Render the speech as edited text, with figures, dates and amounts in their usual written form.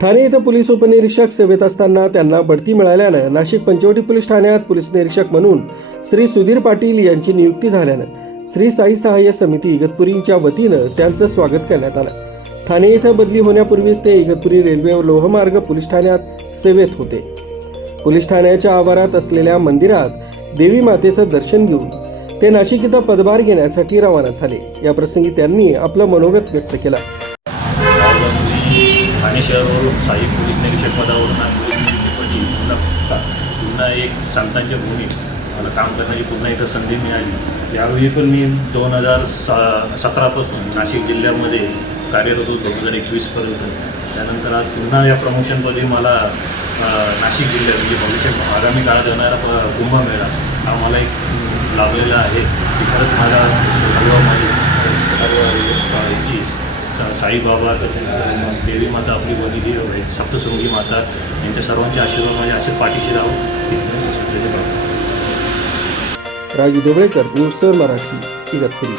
ठाणे येथे पोलीस उपनिरीक्षक सेवेत असताना त्यांना बढती मिळाल्यानं नाशिक पंचवटी पोलीस ठाण्यात पोलीस निरीक्षक म्हणून श्री सुधीर पाटील यांची नियुक्ती झाल्यानं श्री साई सहाय्य समिती इगतपुरीच्या वतीनं त्यांचं स्वागत करण्यात आलं। ठाणे येथे बदली होण्यापूर्वीच ते इगतपुरी रेल्वे लोहमार्ग पोलीस ठाण्यात सेवेत होते। पोलीस ठाण्याच्या आवारात असलेल्या मंदिरात देवी मातेचं दर्शन घेऊन ते नाशिक इथं पदभार घेण्यासाठी रवाना झाले। या प्रसंगी त्यांनी आपलं मनोगत व्यक्त केलं। ठाणे शहरावरून सहाय्यक पोलीस निरीक्षक पदावरून पोलीस निरीक्षकपदी पुन्हा एक संतांच्या भूमीत मला काम करण्याची पुन्हा एकदा संधी मिळाली। यावेळी पण मी 2017पासून नाशिक जिल्ह्यामध्ये कार्यरत होतो 2021पर्यंत। त्यानंतर आज पुन्हा या प्रमोशनपदी मला नाशिक जिल्ह्यात म्हणजे भविष्यात आगामी काळात येणारा कुंभमेळा हा मला एक लाभलेला आहे। खरंच मला याची साईबाबा तसेच देवी माता आपली बघितली सप्तशृंगी माता यांच्या सर्वांचे आशीर्वाद माझ्या असे पाठीशी राहून राजू देवळेकर, न्यूज 7 मराठी, इगतपुरी।